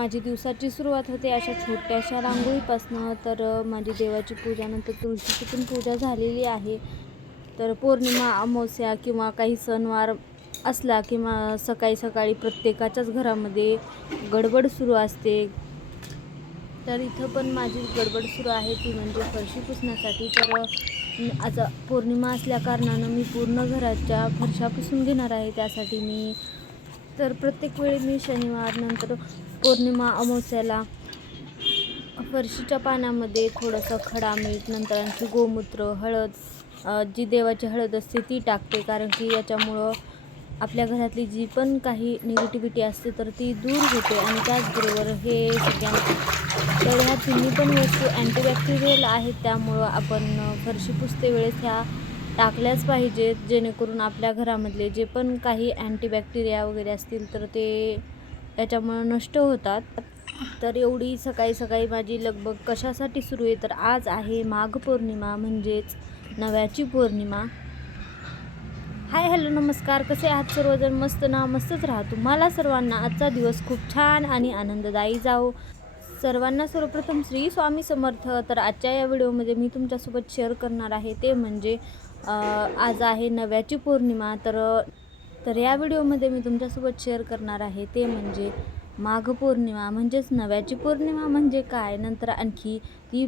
माझी दिवसाची सुरुवात होते अशा छोट्याशा रांगोळीपासनं. तर माझी देवाची पूजा नंतर तुळशीची पण पूजा झालेली आहे. तर पौर्णिमा अमावस्या किंवा काही सणवार असला किंवा सकाळी सकाळी प्रत्येकाच्याच घरामध्ये गडबड सुरू असते. तर इथं पण माझी गडबड सुरू आहे. ती म्हणजे फरशी पुसण्यासाठी. तर आता आज पौर्णिमा असल्या कारणानं मी पूर्ण घराच्या फरशा पुसून घेणार आहे. त्यासाठी मी तर प्रत्येक वेळी मी शनिवार नंतर पौर्णिमा अमावस्याला फरशीच्या पाण्यामध्ये थोडंसं खडा मीठ नंतर आणखी गोमूत्र हळद जी देवाची हळद असते ती टाकते. कारण की याच्यामुळं आपल्या घरातली जी पण काही निगेटिव्हिटी असते तर ती दूर होते. आणि त्याचबरोबर हे सगळ्या तर ह्या तिन्ही पण वस्तू अँटीबॅक्टेरियल आहेत. त्यामुळं आपण फरशी पुसते वेळेस ह्या टाकल्याच पाहिजेत. जेणेकरून आपल्या घरामधले जे पण काही अँटीबॅक्टेरिया वगैरे असतील तर ते याच्यामुळं नष्ट होतात. तर एवढी सकाळी सकाळी माझी लगबग कशासाठी सुरू आहे? तर आज आहे माघ पौर्णिमा म्हणजेच नव्याची पौर्णिमा. हाय हॅलो नमस्कार. कसे आहात सर्वजण? मस्त ना? मस्तच राहा. तुम्हाला सर्वांना आजचा दिवस खूप छान आणि आनंददायी जाओ सर्वांना सर्वप्रथम श्री स्वामी समर्थ. तर आजच्या या व्हिडिओमध्ये मी तुमच्यासोबत शेअर करणार आहे. ते म्हणजे आज आहे नव्याची पौर्णिमा. तर तर या व्हिडिओमध्ये मी तुमच्यासोबत शेअर करणार आहे ते म्हणजे माघ पौर्णिमा म्हणजेच नव्याची पौर्णिमा म्हणजे काय? नंतर आणखी ती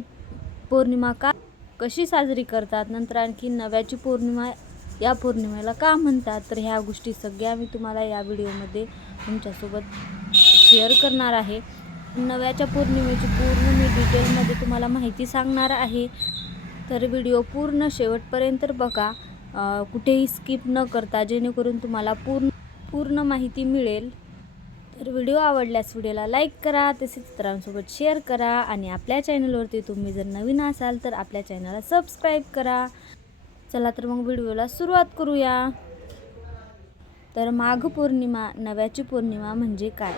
पौर्णिमा का कशी साजरी करतात? नंतर आणखी नव्याची पौर्णिमा या पौर्णिमेला का म्हणतात? तर ह्या गोष्टी सगळ्या मी तुम्हाला या व्हिडिओमध्ये तुमच्यासोबत शेअर करणार आहे. नव्याच्या पौर्णिमेची पूर्ण मी डिटेलमध्ये तुम्हाला माहिती सांगणार आहे. तर व्हिडिओ पूर्ण शेवटपर्यंत बघा. कुठेही स्किप न करता जेणेकरून तुम्हाला पूर्ण पूर्ण माहिती मिळेल. तर व्हिडिओ आवडल्यास व्हिडिओला लाईक करा तसेच इतरांसोबत शेअर करा आणि आपल्या चॅनलवरती तुम्ही जर नवीन असाल तर आपल्या चॅनलला सबस्क्राईब करा. चला तर मग व्हिडिओला सुरुवात करूया. तर माघ पौर्णिमा नव्याची पौर्णिमा म्हणजे काय?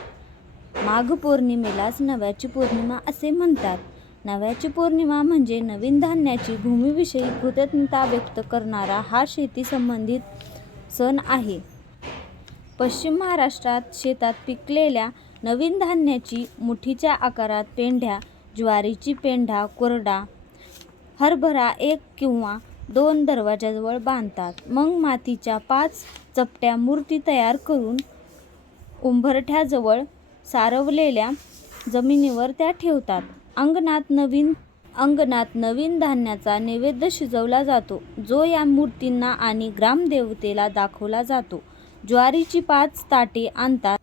माघ पौर्णिमेलाच नव्याची पौर्णिमा असे म्हणतात. नव्याची पौर्णिमा म्हणजे नवीन धान्याची भूमीविषयी कृतज्ञता व्यक्त करणारा हा शेती संबंधित सण आहे. पश्चिम महाराष्ट्रात शेतात पिकलेल्या नवीन धान्याची मुठीच्या आकारात पेंढ्या ज्वारीची पेंढा कोरडा हरभरा एक किंवा दोन दरवाजाजवळ बांधतात. मग मातीच्या पाच चपट्या मूर्ती तयार करून उंबरठ्याजवळ सारवलेल्या जमिनीवर त्या ठेवतात. अंगणात नवीन अंगणात नवीन धान्याचा नैवेद्य शिजवला जातो. जो या मूर्तींना आणि ग्रामदेवतेला दाखवला जातो. ज्वारीची पाच ताटे आणतात.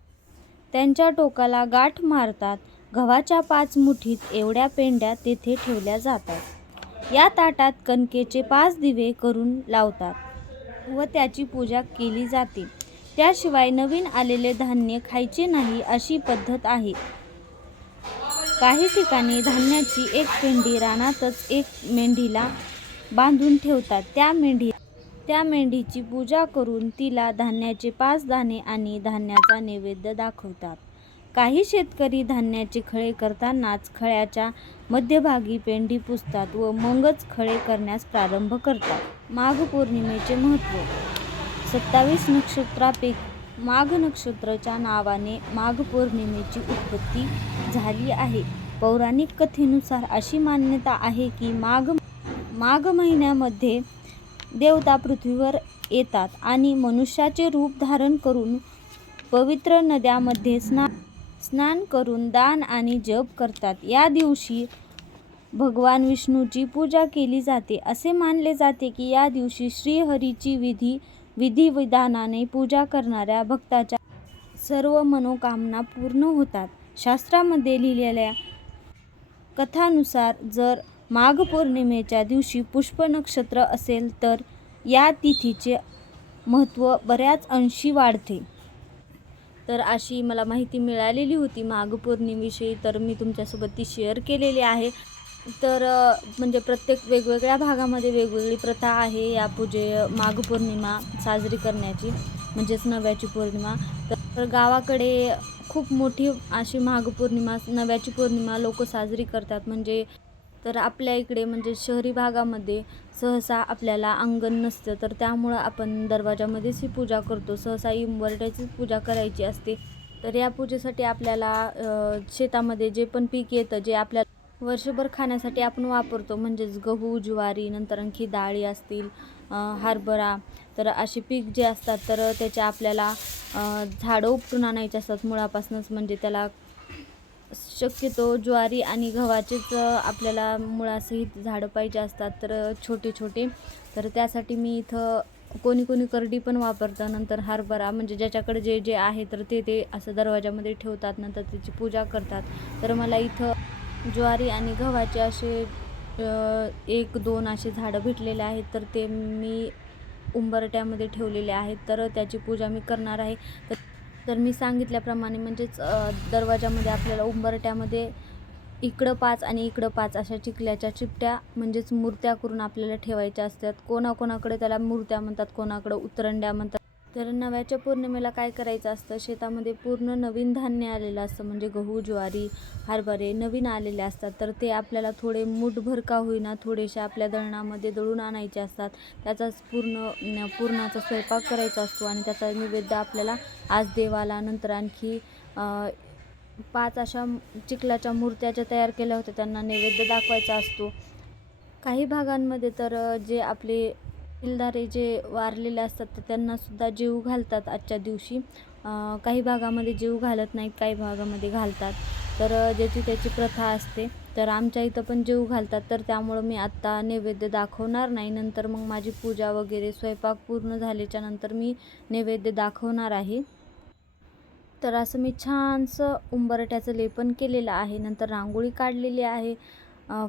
त्यांच्या टोकाला गाठ मारतात. गव्हाच्या पाच मुठीत एवढ्या पेंड्या तेथे ठेवल्या जातात. या ताटात कणकेचे पाच दिवे करून लावतात व त्याची पूजा केली जाते. त्याशिवाय नवीन आलेले धान्य खायचे नाही अशी पद्धत आहे. काही ठिकाणी धान्याची एक पेंडी रानातच एक मेंढीला बांधून ठेवतात. त्या मेंढी त्या मेंढीची पूजा करून तिला धान्याचे पाच दाणे आणि धान्याचा नैवेद्य दाखवतात. काही शेतकरी धान्याचे खळे करतानाच खळ्याच्या मध्यभागी पेंडी पुसतात व मगच खळे करण्यास प्रारंभ करतात. माघ पौर्णिमेचे महत्त्व. सत्तावीस नक्षत्रापैकी माघ नक्षत्राच्या नावाने माघ पौर्णिमेची उत्पत्ती झाली आहे. पौराणिक कथेनुसार अशी मान्यता आहे की माघ माघ महिन्यामध्ये देवता पृथ्वीवर येतात आणि मनुष्याचे रूप धारण करून पवित्र नद्यामध्ये स्ना स्नान करून दान आणि जप करतात. या दिवशी भगवान विष्णूची पूजा केली जाते. असे मानले जाते की या दिवशी श्रीहरीची विधी विधिविधानाने पूजा करणाऱ्या भक्ताच्या सर्व मनोकामना पूर्ण होतात. शास्त्रामध्ये लिहिलेल्या कथानुसार जर माघ पौर्णिमेच्या दिवशी पुष्प नक्षत्र असेल तर या तिथीचे महत्त्व बऱ्याच अंशी वाढते. तर अशी मला माहिती मिळालेली होती माघ पौर्णिमेविषयी तर मी तुमच्यासोबत ती शेअर केलेली आहे. तर म्हणजे प्रत्येक वेगवेगळ्या भागामध्ये वेगवेगळी प्रथा आहे या पूजे माघ पौर्णिमा साजरी करण्याची म्हणजेच नव्याची पौर्णिमा. तर गावाकडे खूप मोठी अशी माघ पौर्णिमा नव्याची पौर्णिमा लोक साजरी करतात. म्हणजे तर आपल्या इकडे म्हणजे शहरी भागामध्ये सहसा आपल्याला अंगण नसतं. तर त्यामुळं आपण दरवाजामध्येच ही पूजा करतो. सहसा इंबरट्याचीच पूजा करायची असते. तर या पूजेसाठी आपल्याला शेतामध्ये जे पण पीक येतं जे आपल्या वर्षभर खाण्यासाठी आपण वापरतो म्हणजेच गहू ज्वारी नंतर आणखी डाळी असतील हरभरा. तर असे पीक जे असतात तर त्याच्या आपल्याला झाडं उपटून आणायचे असतात मुळापासूनच. म्हणजे त्याला शक्यतो ज्वारी आणि गव्हाचेच आपल्याला मुळासहित झाडं पाहिजे असतात तर छोटे छोटे. तर त्यासाठी मी इथं कोणी कोणी करडी पण वापरतं. नंतर हरभरा म्हणजे ज्याच्याकडे जे जे आहे तर ते ते असं दरवाजामध्ये ठेवतात. नंतर त्याची पूजा करतात. तर मला इथं ज्वारी आणि गव्हाचे असे एक दोन असे झाडं भेटलेले आहेत. तर ते मी उंबरट्यामध्ये ठेवलेले आहेत. तर त्याची पूजा मी करणार आहे. तर तर मी सांगितल्याप्रमाणे म्हणजेच दरवाजामध्ये आपल्याला उंबरट्यामध्ये इकडं पाच आणि इकडं पाच अशा चिखल्याच्या चिपट्या म्हणजेच मूर्त्या करून आपल्याला ठेवायच्या असतात. कोणाकोणाकडे त्याला मूर्त्या म्हणतात कोणाकडं उतरंड्या म्हणतात. तर नव्याच्या पौर्णिमेला काय करायचं असतं? शेतामध्ये पूर्ण नवीन धान्य आलेलं असतं म्हणजे गहू ज्वारी हरभरे नवीन आलेले असतात. तर ते आपल्याला थोडे मूठभर का होईना थोडेसे आपल्या दळणामध्ये दळून आणायचे असतात. त्याचाच पूर्ण पूर्णाचा स्वयंपाक करायचा असतो आणि त्याचा नैवेद्य आपल्याला आज देवाला नंतर आणखी पाच अशा चिखलाच्या मूर्त्या ज्या तयार केल्या होत्या. त्यांना नैवेद्य दाखवायचा असतो. काही भागांमध्ये तर जे आपले इलधारे जे वारलेले असतात तर त्यांनासुद्धा जीव घालतात आजच्या दिवशी. काही भागामध्ये जीव घालत नाहीत काही भागामध्ये घालतात. तर ज्याची त्याची प्रथा असते. तर आमच्या इथं पण जीव घालतात. तर त्यामुळं मी आत्ता नैवेद्य दाखवणार नाही. नंतर मग माझी पूजा वगैरे स्वयंपाक पूर्ण झाल्याच्यानंतर मी नैवेद्य दाखवणार आहे. तर असं मी छानसं उंबरट्याचं लेपन केलेलं आहे. नंतर रांगोळी काढलेली आहे.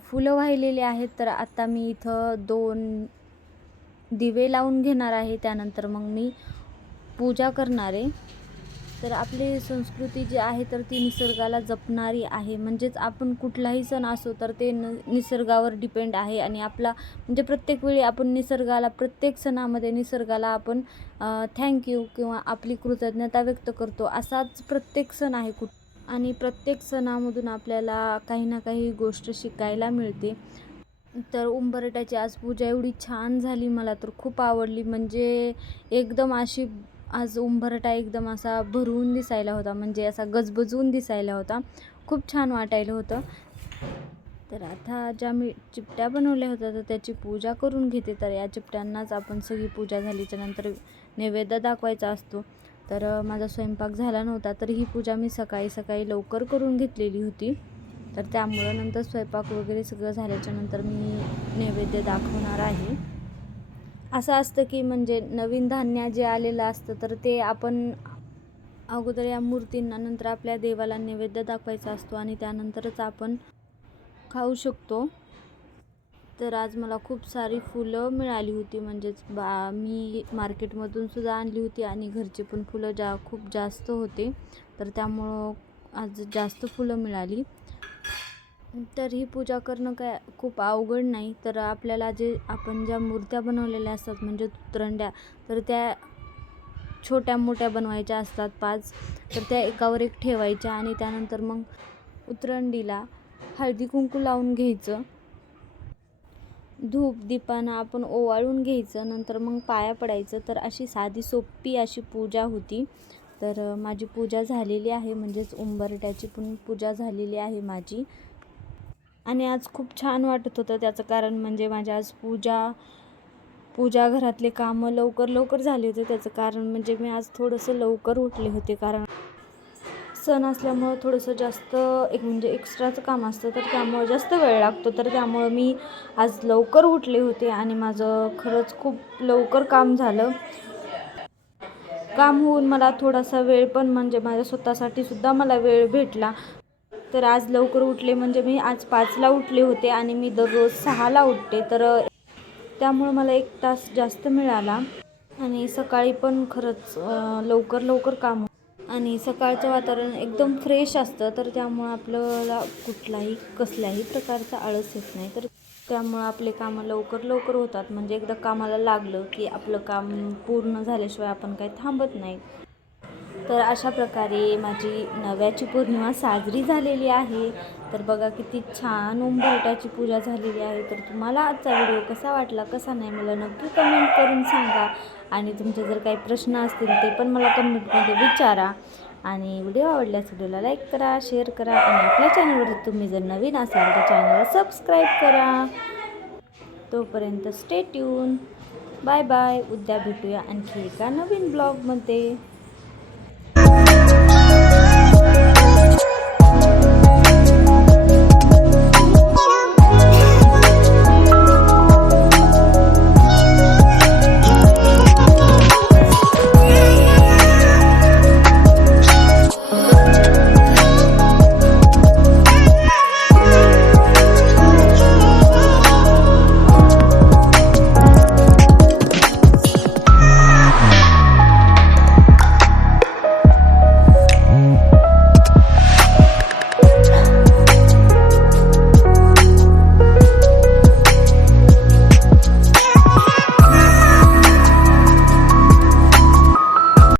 फुलं वाहिलेली आहेत. तर आत्ता मी इथं दोन दिवे लावून घेणार आहे त्यानंतर मग मी पूजा करणार आहे. तर आपली संस्कृती जी आहे तर ती निसर्गाला जपणारी आहे. म्हणजेच आपण कुठलाही सण असो तर ते न निसर्गावर डिपेंड आहे. आणि आपला म्हणजे प्रत्येक वेळी आपण निसर्गाला प्रत्येक सणामध्ये निसर्गाला आपण थँक्यू किंवा आपली कृतज्ञता व्यक्त करतो. असाच प्रत्येक सण आहे कुठ आणि प्रत्येक सणामधून आपल्याला काही ना काही गोष्ट शिकायला मिळते. तर उंबरट्याची आज पूजा एवढी छान झाली मला तर खूप आवडली. म्हणजे एकदम अशी आज उंबरटा एकदम असा भरून दिसायला होता. म्हणजे असा गजबजून दिसायला होता. खूप छान वाटायला होतं. तर आता ज्या मी चिपट्या बनवल्या होत्या तर त्याची पूजा करून घेते. तर या चिपट्यांनाच आपण सगळी पूजा झालीच्यानंतर नंतर नैवेद्य दाखवायचा असतो. तर माझा स्वयंपाक झाला नव्हता तर ही पूजा मी सकाळी सकाळी लवकर करून घेतलेली होती. तर त्यामुळं नंतर स्वयंपाक वगैरे सगळं झाल्याच्यानंतर मी नैवेद्य दाखवणार आहे. असं असतं की म्हणजे नवीन धान्य जे आलेलं असतं तर ते आपण अगोदर या मूर्तींना नंतर आपल्या देवाला नैवेद्य दाखवायचा असतो आणि त्यानंतरच आपण खाऊ शकतो. तर आज मला खूप सारी फुलं मिळाली होती म्हणजेच बा मी मार्केटमधून सुद्धा आणली होती आणि घरची पण फुलं जा खूप जास्त होते. तर त्यामुळं आज जास्त फुलं मिळाली. तर ही पूजा करणं काय खूप अवघड नाही. तर आपल्याला जे आपण ज्या मूर्त्या बनवलेल्या असतात म्हणजे उतरंड्या तर त्या छोट्या मोठ्या बनवायच्या असतात पाच. तर त्या एकावर एक ठेवायच्या आणि त्यानंतर मग उतरंडीला हळदी कुंकू लावून घ्यायचं. धूप दीपानं आपण ओवाळून घ्यायचं. नंतर मग पाया पडायचं. तर अशी साधी सोपी अशी पूजा होती. तर माझी पूजा झालेली आहे म्हणजेच उंबरट्याची पण पूजा झालेली आहे माझी. आणि आज खूप छान वाटत होतं त्याचं कारण म्हणजे माझ्या आज पूजा पूजा घरातले कामं लवकर लवकर झाले होते. त्याचं कारण म्हणजे मी आज थोडंसं लवकर उठले होते कारण सण असल्यामुळं थोडंसं जास्त एक म्हणजे एक्स्ट्राचं काम असतं तर त्यामुळं जास्त वेळ लागतो. तर त्यामुळं मी आज लवकर उठले होते आणि माझं खरंच खूप लवकर काम झालं. काम होऊन मला थोडासा वेळ पण म्हणजे माझ्या स्वतःसाठी सुद्धा मला वेळ भेटला. तर आज लवकर उठले म्हणजे मी आज पाचला उठले होते आणि मी दररोज सहाला उठते. तर त्यामुळं मला एक तास जास्त मिळाला. आणि सकाळी पण खरंच लवकर लवकर काम आणि सकाळचं वातावरण एकदम फ्रेश असतं. तर त्यामुळं आपल्याला कुठलाही कसल्याही प्रकारचा आळस येत नाही. तर त्यामुळं आपले कामं लवकर लवकर होतात. म्हणजे एकदा कामाला लागलं की आपलं काम पूर्ण झाल्याशिवाय आपण काही थांबत नाही. तर अशा प्रकारे माझी नव्याची पौर्णिमा साजरी झालेली आहे. तर बघा किती छान उंबरट्याची पूजा झालेली आहे. तर तुम्हाला आजचा व्हिडिओ कसा वाटला कसा नाही मला नक्की कमेंट करून सांगा. आणि तुमचे जर काही प्रश्न असतील ते पण मला कमेंटमध्ये विचारा. आणि व्हिडिओ आवडल्यास व्हिडिओला लाईक करा शेअर करा आणि आपल्या चॅनलवर तुम्ही जर नवीन असाल तर चॅनलला सबस्क्राईब करा. तोपर्यंत स्टे ट्यून बाय बाय उद्या भेटूया आणखी एका नवीन ब्लॉगमध्ये